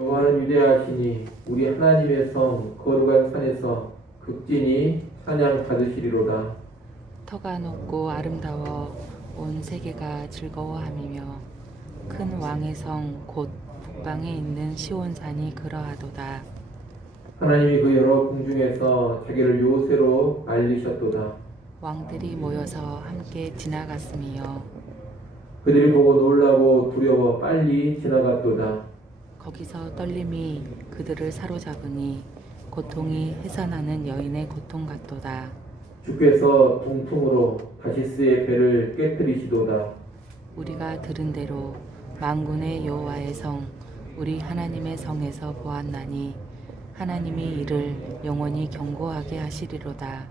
여호와는 위대하시니 우리 하나님의 성 거룩한 산에서 극진히 찬양 받으시리로다. 터가 높고 아름다워 온 세계가 즐거워함이며 큰 왕의 성 곧 북방에 있는 시온산이 그러하도다. 하나님이 그 여러 궁중에서 자기를 요새로 알리셨도다. 왕들이 모여서 함께 지나갔으며 그들이 보고 놀라고 두려워 빨리 지나갔도다. 거기서 떨림이 그들을 사로잡으니 고통이 해산하는 여인의 고통 같도다. 주께서 동풍으로 다시스의 배를 깨뜨리시도다. 우리가 들은 대로 만군의 여호와의 성 우리 하나님의 성에서 보았나니 하나님이 이를 영원히 견고하게 하시리로다.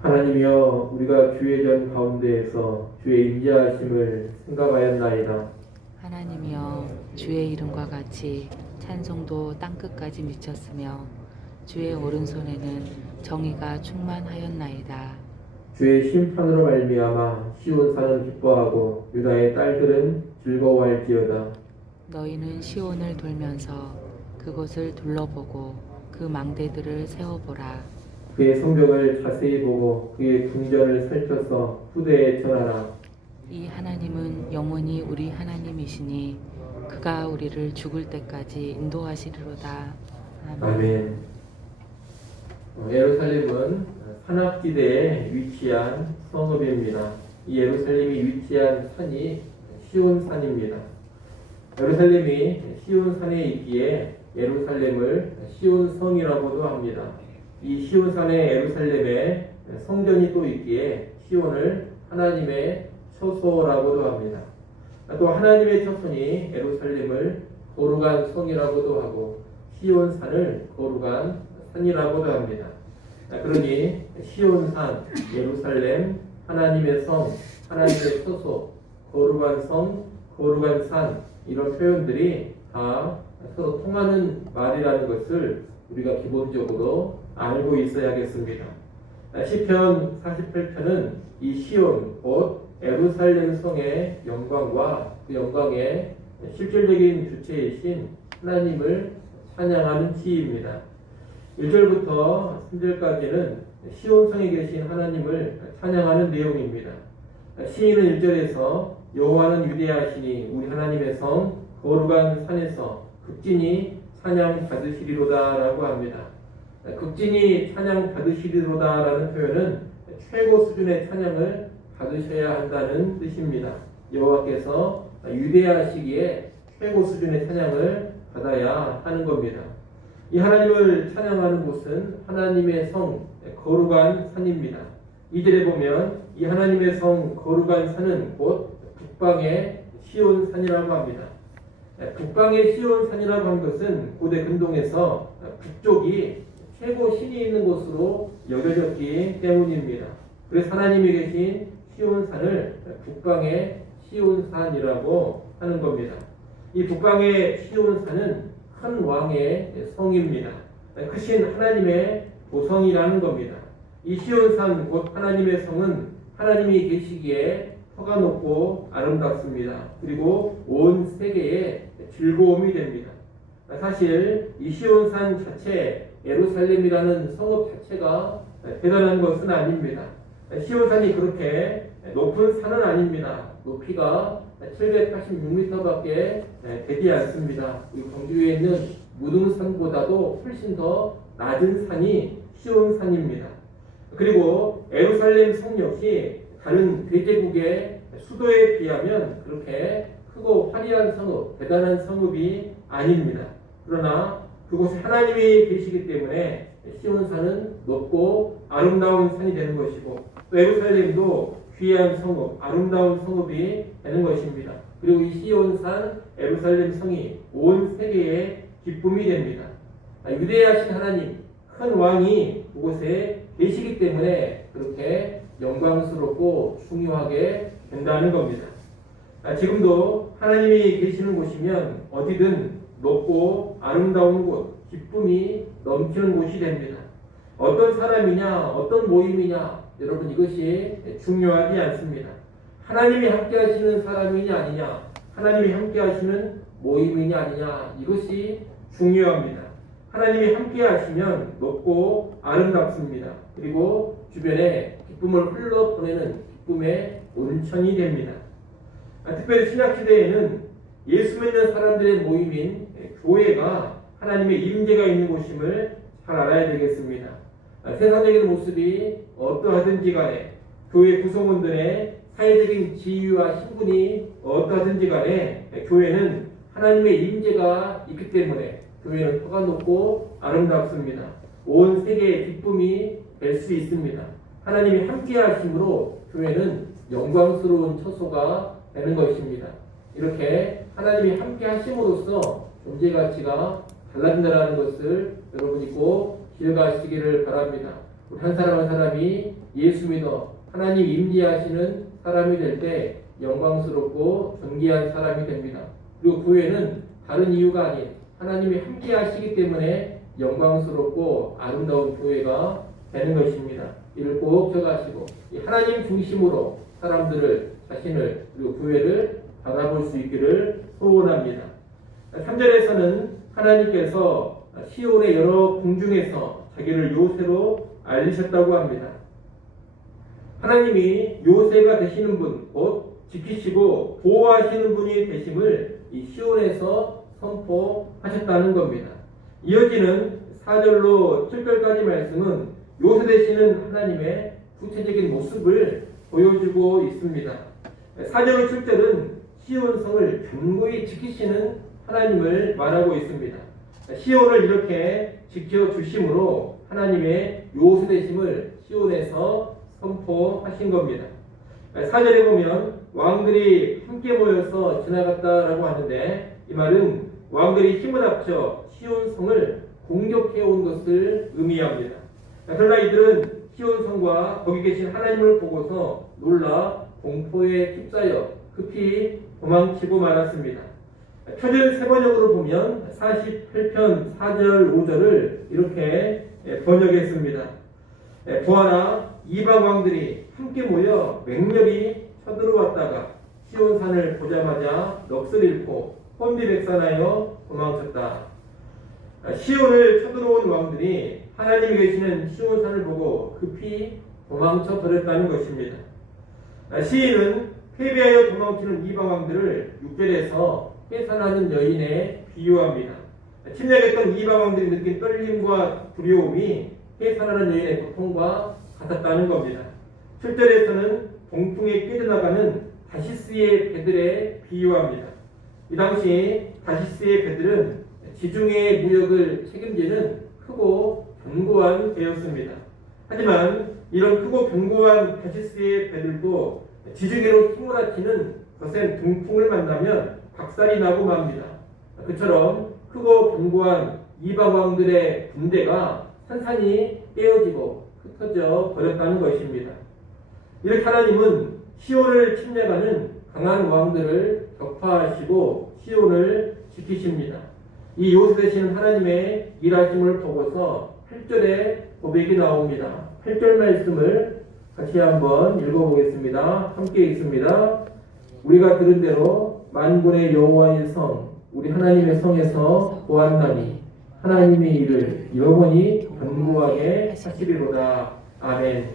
하나님이여 우리가 주의 전 가운데에서 주의 인자하심을 생각하였나이다. 하나님이여 주의 이름과 같이 찬송도 땅끝까지 미쳤으며 주의 오른손에는 정의가 충만하였나이다. 주의 심판으로 말미암아 시온산은 기뻐하고 유다의 딸들은 즐거워할지어다. 너희는 시온을 돌면서 그곳을 둘러보고 그 망대들을 세워보라. 그의 성벽을 자세히 보고 그의 궁전을 살펴서 후대에 전하라. 이 하나님은 영원히 우리 하나님이시니 그가 우리를 죽을 때까지 인도하시리로다. 아멘. 예루살렘은 산악지대에 위치한 성읍입니다. 이 예루살렘이 위치한 산이 시온산입니다. 예루살렘이 시온산에 있기에 예루살렘을 시온성이라고도 합니다. 이 시온산의 예루살렘에 성전이 또 있기에 시온을 하나님의 처소라고도 합니다. 또 하나님의 처소니 예루살렘을 거룩한 성이라고도 하고 시온산을 거룩한 산이라고도 합니다. 그러니 시온산, 예루살렘, 하나님의 성, 하나님의 처소, 거룩한 성, 거룩한 산 이런 표현들이 다 서로 통하는 말이라는 것을 우리가 기본적으로 알고 있어야겠습니다. 시편 48편은 이 시온 곧 예루살렘 성의 영광과 그 영광의 실질적인 주체이신 하나님을 찬양하는 시입니다. 1절부터 3절까지는 시온성에 계신 하나님을 찬양하는 내용입니다. 시인은 1절에서 여호와는 위대하시니 우리 하나님의 성 거룩한 산에서 극진히 찬양 받으시리로다 라고 합니다. 극진히 찬양 받으시리로다 라는 표현은 최고 수준의 찬양을 받으셔야 한다는 뜻입니다. 여호와께서 위대하시기에 최고 수준의 찬양을 받아야 하는 겁니다. 이 하나님을 찬양하는 곳은 하나님의 성 거룩한 산입니다. 2절에 보면 이 하나님의 성 거룩한 산은 곧 북방의 시온산이라고 합니다. 북방의 시온산이라고 한 것은 고대 근동에서 북쪽이 최고 신이 있는 곳으로 여겨졌기 때문입니다. 그래서 하나님이 계신 시온산을 북방의 시온산이라고 하는 겁니다. 이 북방의 시온산은 큰 왕의 성입니다. 크신 하나님의 보성이라는 겁니다. 이 시온산 곧 하나님의 성은 하나님이 계시기에 터가 높고 아름답습니다. 그리고 온 세계에 즐거움이 됩니다. 사실 이 시온산 자체 예루살렘이라는 성읍 자체가 대단한 것은 아닙니다. 시온산이 그렇게 높은 산은 아닙니다. 높이가 786m밖에 되지 않습니다. 경주에 있는 무등산보다도 훨씬 더 낮은 산이 시온산입니다. 그리고 예루살렘 성 역시 다른 대제국의 수도에 비하면 그렇게 크고 화려한 성읍, 대단한 성읍이 아닙니다. 그러나 그곳에 하나님이 계시기 때문에 시온산은 높고 아름다운 산이 되는 것이고 또 예루살렘도 귀한 성읍, 아름다운 성읍이 되는 것입니다. 그리고 이 시온산, 예루살렘 성이 온 세계의 기쁨이 됩니다. 위대하신 하나님, 큰 왕이 그곳에 계시기 때문에 그렇게 영광스럽고 중요하게 된다는 겁니다. 지금도 하나님이 계시는 곳이면 어디든 높고 아름다운 곳, 기쁨이 넘치는 곳이 됩니다. 어떤 사람이냐, 어떤 모임이냐, 여러분 이것이 중요하지 않습니다. 하나님이 함께 하시는 사람이냐 아니냐, 하나님이 함께 하시는 모임이냐 아니냐, 이것이 중요합니다. 하나님이 함께 하시면 높고 아름답습니다. 그리고 주변에 기쁨을 흘러보내는 기쁨의 온천이 됩니다. 특별히 신약시대에는 예수 믿는 사람들의 모임인 교회가 하나님의 임재가 있는 곳임을 잘 알아야 되겠습니다. 세상적인 모습이 어떠하든지 간에, 교회 구성원들의 사회적인 지위와 신분이 어떠하든지 간에 교회는 하나님의 임재가 있기 때문에 교회는 터가 높고 아름답습니다. 온 세계의 기쁨이 될 수 있습니다. 하나님이 함께 하심으로 교회는 영광스러운 처소가 되는 것입니다. 이렇게 하나님이 함께 하심으로써 존재 가치가 달라진다는 것을 여러분이 꼭 기억하시기를 바랍니다. 우리 한 사람 한 사람이 예수 믿어 하나님 임재하시는 사람이 될 때 영광스럽고 존귀한 사람이 됩니다. 그리고 교회는 다른 이유가 아닌 하나님이 함께 하시기 때문에 영광스럽고 아름다운 교회가 되는 것입니다. 이를 꼭 기억하시고 하나님 중심으로 사람들을, 자신을, 그리고 교회를 바라볼 수 있기를 소원합니다. 3절에서는 하나님께서 시온의 여러 궁중에서 자기를 요새로 알리셨다고 합니다. 하나님이 요새가 되시는 분, 곧 지키시고 보호하시는 분이 되심을 이 시온에서 선포하셨다는 겁니다. 이어지는 4절로 7절까지 말씀은 요새 되시는 하나님의 구체적인 모습을 보여주고 있습니다. 4절로 7절은 시온성을 견고히 지키시는 하나님을 말하고 있습니다. 시온을 이렇게 지켜주심으로 하나님의 요새 되심을 시온에서 선포하신 겁니다. 4절에 보면 왕들이 함께 모여서 지나갔다라고 하는데, 이 말은 왕들이 힘을 합쳐 시온성을 공격해온 것을 의미합니다. 그러나 이들은 시온성과 거기 계신 하나님을 보고서 놀라 공포에 휩싸여 급히 도망치고 말았습니다. 표준 세번역으로 보면 48편 4절 5절을 이렇게 번역했습니다. 보아라, 이방 왕들이 함께 모여 맹렬히 쳐들어왔다가 시온산을 보자마자 넋을 잃고 혼비백산하여 도망쳤다. 시온을 쳐들어온 왕들이 하나님이 계시는 시온산을 보고 급히 도망쳐 버렸다는 것입니다. 시인은 패배하여 도망치는 이방 왕들을 6절에서 해산하는 여인에 비유합니다. 침략했던 이방 왕들이 느낀 떨림과 두려움이 해산하는 여인의 고통과 같았다는 겁니다. 7절에서는 동풍에 깨져나가는 다시스의 배들에 비유합니다. 이 당시 다시스의 배들은 지중해 무역을 책임지는 크고 견고한 배였습니다. 하지만 이런 크고 견고한 다시스의 배들도 지중해로 휘몰아치는 거센 동풍을 만나면 박살이 나고 맙니다. 그처럼 크고 견고한 이방 왕들의 군대가 산산이 떼어지고 흩어져 버렸다는 것입니다. 이렇게 하나님은 시온을 침략하는 강한 왕들을 격파하시고 시온을 지키십니다. 이 요새 되시는 하나님의 일하심을 보고서 8절에 고백이 나옵니다. 8절 말씀을 같이 한번 읽어보겠습니다. 함께 읽습니다. 우리가 들은 대로 만군의 여호와의 성, 우리 하나님의 성에서 보았나니 하나님의 일을 영원히 견고하게 하시리로다. 아멘.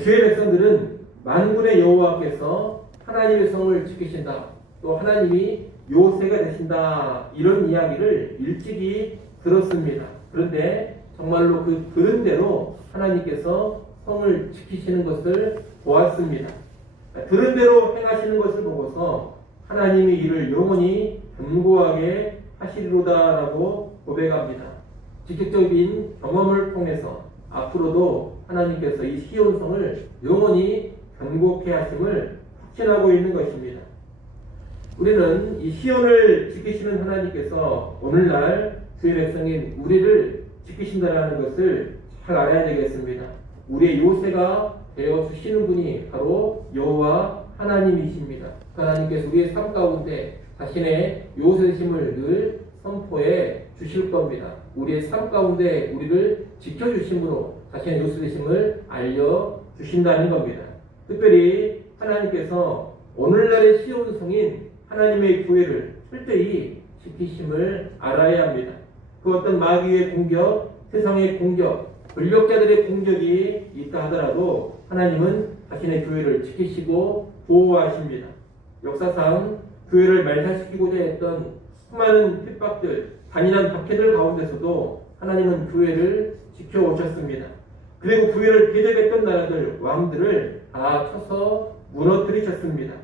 주의 백성들은 만군의 여호와께서 하나님의 성을 지키신다, 또 하나님이 요새가 되신다, 이런 이야기를 일찍이 들었습니다. 그런데 정말로 그 들은 대로 하나님께서 성을 지키시는 것을 보았습니다. 들은 대로 행하시는 것을 보고서 하나님이 이를 영원히 견고하게 하시리로다라고 고백합니다. 직접적인 경험을 통해서 앞으로도 하나님께서 이 시온성을 영원히 견고케 하심을 확신하고 있는 것입니다. 우리는 이 시온을 지키시는 하나님께서 오늘날 주의 백성인 우리를 지키신다라는 것을 잘 알아야 되겠습니다. 우리의 요새가 되어 주시는 분이 바로 여호와 하나님이십니다. 하나님께서 우리의 삶 가운데 자신의 요새심을 늘 선포해 주실 겁니다. 우리의 삶 가운데 우리를 지켜주심으로 자신의 요새심을 알려주신다는 겁니다. 특별히 하나님께서 오늘날의 시온성인 하나님의 교회를 철저히 지키심을 알아야 합니다. 그 어떤 마귀의 공격, 세상의 공격, 권력자들의 공격이 있다 하더라도 하나님은 자신의 교회를 지키시고 보호하십니다. 역사상 교회를 말살시키고자 했던 수많은 핍박들, 잔인한 박해들 가운데서도 하나님은 교회를 지켜오셨습니다. 그리고 교회를 대적했던 나라들, 왕들을 다 쳐서 무너뜨리셨습니다.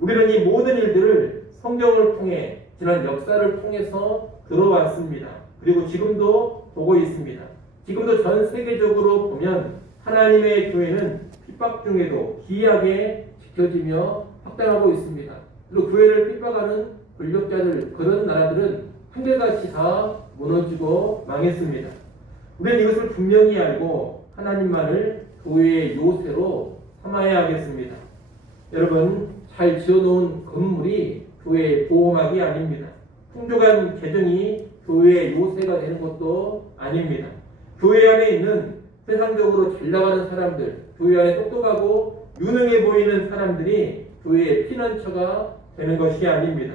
우리는 이 모든 일들을 성경을 통해 지난 역사를 통해서 들어왔습니다. 그리고 지금도 보고 있습니다. 지금도 전 세계적으로 보면 하나님의 교회는 핍박 중에도 기이하게 지켜지며 확장하고 있습니다. 그리고 교회를 핍박하는 권력자들, 그런 나라들은 한결같이 다 무너지고 망했습니다. 우리는 이것을 분명히 알고 하나님만을 교회의 요새로 삼아야 하겠습니다. 여러분, 잘 지어놓은 건물이 교회의 보호막이 아닙니다. 풍족한 재정이 교회의 요새가 되는 것도 아닙니다. 교회 안에 있는 세상적으로 잘 나가는 사람들, 교회 안에 똑똑하고 유능해 보이는 사람들이 교회의 피난처가 되는 것이 아닙니다.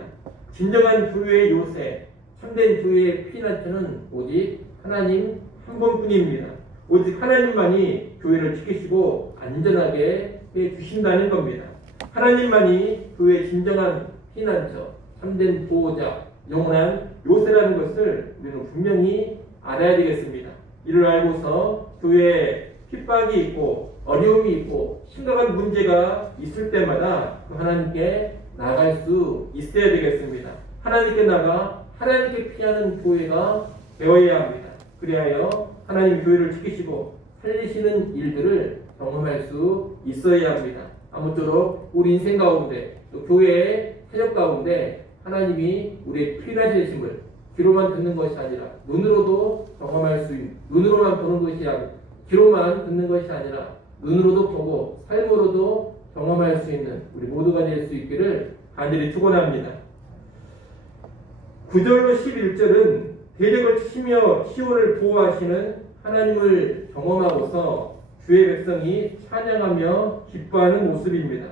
진정한 교회의 요새, 참된 교회의 피난처는 오직 하나님 한 분뿐입니다. 오직 하나님만이 교회를 지키시고 안전하게 해주신다는 겁니다. 하나님만이 교회의 진정한 피난처, 참된 보호자, 영원한 요새라는 것을 우리는 분명히 알아야 되겠습니다. 이를 알고서 교회에 핍박이 있고 어려움이 있고 심각한 문제가 있을 때마다 하나님께 나아갈 수 있어야 되겠습니다. 하나님께 나가 하나님께 피하는 교회가 되어야 합니다. 그리하여 하나님 교회를 지키시고 살리시는 일들을 경험할 수 있어야 합니다. 아무쪼록 우리 인생 가운데 또 교회의 사역 가운데 하나님이 우리의 피난되심을 귀로만 듣는 것이 아니라 눈으로도 경험할 수 있는, 눈으로만 보는 것이 아니라 귀로만 듣는 것이 아니라 눈으로도 보고 삶으로도 경험할 수 있는 우리 모두가 될 수 있기를 간절히 축원합니다. 9절로 11절은 대적을 치시며 시온을 보호하시는 하나님을 경험하고서 주의 백성이 찬양하며 기뻐하는 모습입니다.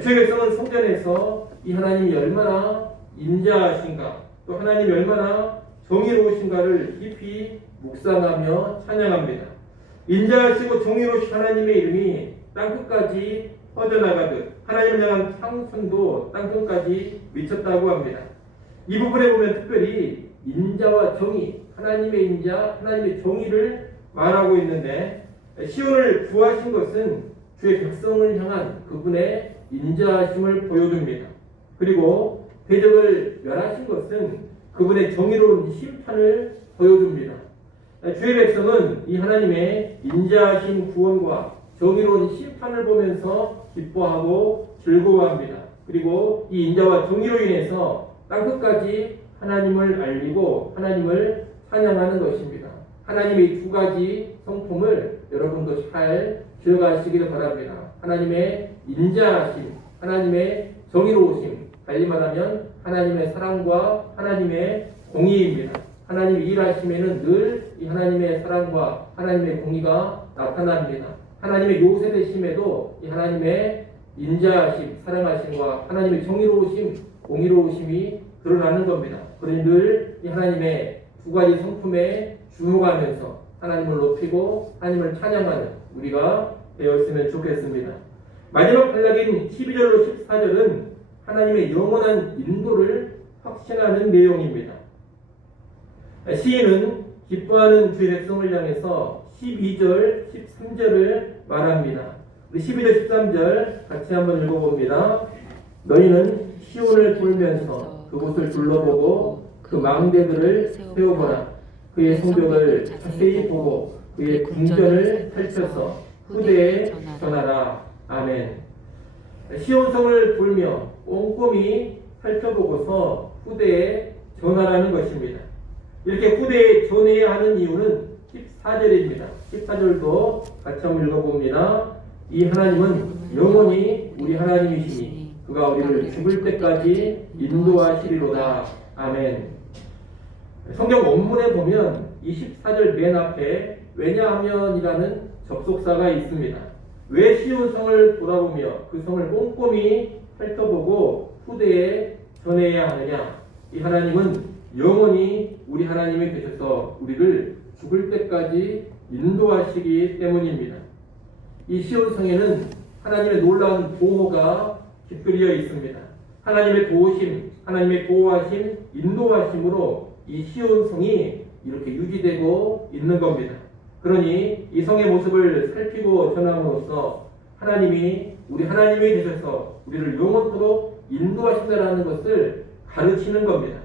주의 백성은 성전에서 이 하나님이 얼마나 인자하신가, 또 하나님이 얼마나 정의로우신가를 깊이 묵상하며 찬양합니다. 인자하시고 정의로우신 하나님의 이름이 땅끝까지 퍼져나가듯 하나님을 향한 창선도 땅끝까지 미쳤다고 합니다. 이 부분에 보면 특별히 인자와 정의, 하나님의 인자, 하나님의 정의를 말하고 있는데 시온을 구하신 것은 주의 백성을 향한 그분의 인자하심을 보여줍니다. 그리고 대적을 멸하신 것은 그분의 정의로운 심판을 보여줍니다. 주의 백성은 이 하나님의 인자하신 구원과 정의로운 심판을 보면서 기뻐하고 즐거워합니다. 그리고 이 인자와 정의로 인해서 땅끝까지 하나님을 알리고 하나님을 찬양하는 것입니다. 하나님의 두 가지 성품을 여러분도 잘 기억하시기를 바랍니다. 하나님의 인자하심, 하나님의 정의로우심, 달리 말하면 하나님의 사랑과 하나님의 공의입니다. 하나님이 일하심에는 늘 이 하나님의 사랑과 하나님의 공의가 나타납니다. 하나님의 요새되심에도 이 하나님의 인자하심, 사랑하심과 하나님의 정의로우심, 공의로우심이 드러나는 겁니다. 그러니 늘 이 하나님의 두 가지 성품에 주목하면서 하나님을 높이고 하나님을 찬양하는 우리가 되었으면 좋겠습니다. 마지막 단락인 12절로 14절은 하나님의 영원한 인도를 확신하는 내용입니다. 시인은 기뻐하는 주의 백성을 향해서 12절, 13절을 말합니다. 12절, 13절 같이 한번 읽어봅니다. 너희는 시온을 돌면서 그곳을 둘러보고 그 망대들을 세워보라. 그의 성벽을 자세히 보고 그의 궁전을 펼쳐서 후대에 전하라. 아멘. 시온성을 돌며 꼼꼼히 살펴보고서 후대에 전하라는 것입니다. 이렇게 후대에 전해야 하는 이유는 14절입니다. 14절도 같이 한번 읽어봅니다. 이 하나님은 영원히 우리 하나님이시니 그가 우리를 죽을 때까지 인도하시리로다. 아멘. 성경 원문에 보면 24절 맨 앞에 왜냐하면이라는 접속사가 있습니다. 왜 시온성을 돌아보며 그 성을 꼼꼼히 훑어보고 후대에 전해야 하느냐? 이 하나님은 영원히 우리 하나님이 되셔서 우리를 죽을 때까지 인도하시기 때문입니다. 이 시온성에는 하나님의 놀라운 보호가 깃들여 있습니다. 하나님의 도우심, 하나님의 보호하심, 인도하심으로 이 시온성이 이렇게 유지되고 있는 겁니다. 그러니 이 성의 모습을 살피고 전함으로써 하나님이 우리 하나님이 되셔서 우리를 영원토록 인도하신다라는 것을 가르치는 겁니다.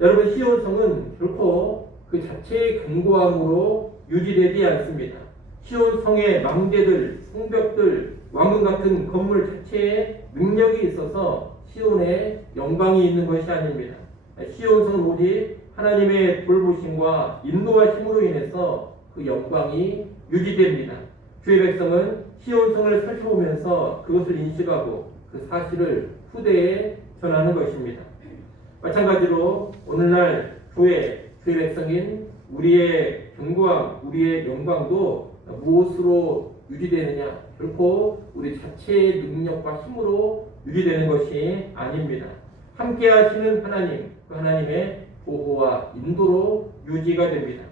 여러분, 시온성은 결코 그 자체의 견고함으로 유지되지 않습니다. 시온성의 망대들, 성벽들, 왕궁 같은 건물 자체에 능력이 있어서 시온에 영광이 있는 것이 아닙니다. 시온성은 오직 하나님의 돌보심과 인도하심으로 인해서 그 영광이 유지됩니다. 주의 백성은 시온성을 살펴보면서 그것을 인식하고 그 사실을 후대에 전하는 것입니다. 마찬가지로 오늘날 주의 백성인 우리의 견고함, 우리의 영광도 무엇으로 유지되느냐? 결코 우리 자체의 능력과 힘으로 유지되는 것이 아닙니다. 함께 하시는 하나님, 그 하나님의 보호와 인도로 유지가 됩니다.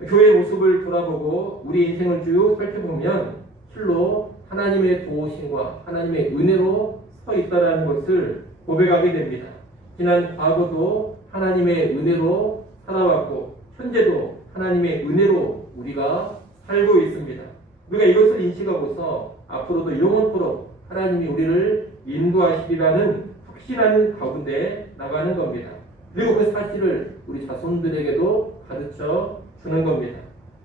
교회의 모습을 돌아보고 우리 인생을 쭉 살펴보면 실로 하나님의 도우심과 하나님의 은혜로 서 있다는 것을 고백하게 됩니다. 지난 과거도 하나님의 은혜로 살아왔고 현재도 하나님의 은혜로 우리가 살고 있습니다. 우리가 이것을 인식하고서 앞으로도 영원토록 하나님이 우리를 인도하시리라는 확신하는 가운데 나가는 겁니다. 그리고 그 사실을 우리 자손들에게도 가르쳐 주는 겁니다.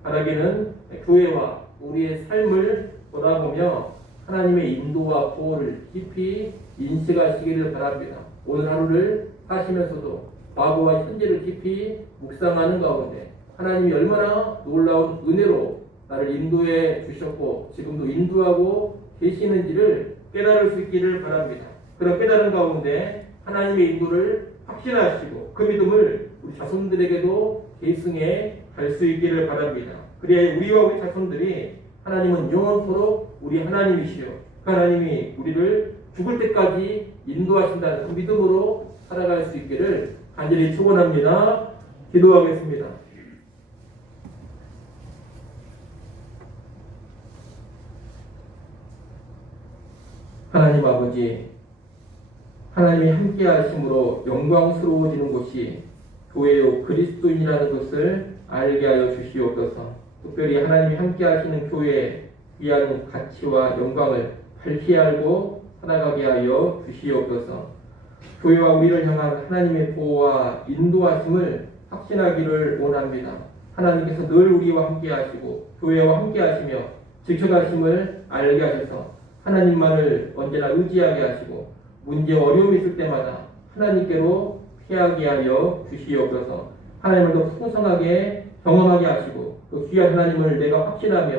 바라기는 교회와 우리의 삶을 돌아보며 하나님의 인도와 보호를 깊이 인식하시기를 바랍니다. 오늘 하루를 사시면서도 과거와 현재를 깊이 묵상하는 가운데 하나님이 얼마나 놀라운 은혜로 나를 인도해 주셨고 지금도 인도하고 계시는지를 깨달을 수 있기를 바랍니다. 그런 깨달은 가운데 하나님의 인도를 확신하시고 그 믿음을 우리 자손들에게도 계승해 갈 수 있기를 바랍니다. 그래야 우리와 우리 자손들이 하나님은 영원토록 우리 하나님이시요 그 하나님이 우리를 죽을 때까지 인도하신다는 그 믿음으로 살아갈 수 있기를 간절히 축원합니다. 기도하겠습니다. 하나님 아버지, 하나님이 함께 하심으로 영광스러워지는 곳이 교회요 그리스도인이라는 것을 알게 하여 주시옵소서. 특별히 하나님이 함께 하시는 교회에 위한 가치와 영광을 밝히 알고 살아가게 하여 주시옵소서. 교회와 우리를 향한 하나님의 보호와 인도하심을 확신하기를 원합니다. 하나님께서 늘 우리와 함께 하시고 교회와 함께 하시며 지켜가심을 알게 하셔서 하나님만을 언제나 의지하게 하시고 문제 어려움이 있을 때마다 하나님께로 피하게 하여 주시옵소서. 하나님을 더 풍성하게 경험하게 하시고 그 귀한 하나님을 내가 확신하며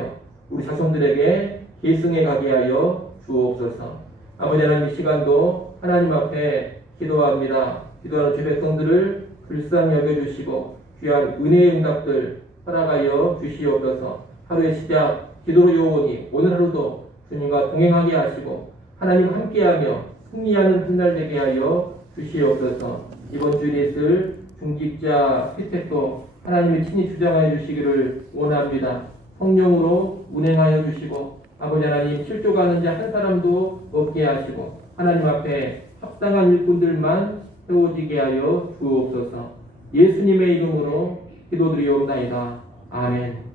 우리 자손들에게 계승해 가게 하여 주옵소서. 아버지 하나님, 이 시간도 하나님 앞에 기도합니다. 기도하는 주 백성들을 불쌍히 여겨주시고 귀한 은혜의 응답들 허락하여 주시옵소서. 하루의 시작 기도로 요원이 오늘 하루도 주님과 동행하게 하시고 하나님 함께하며 승리하는 훗날 되게 하여 주시옵소서. 이번 주일에 있을 중직자 피택도 하나님이 친히 주장하여 주시기를 원합니다. 성령으로 운행하여 주시고 아버지 하나님 실족하는 자 한 사람도 없게 하시고 하나님 앞에 합당한 일꾼들만 세워지게 하여 주옵소서. 예수님의 이름으로 기도드리옵나이다. 아멘.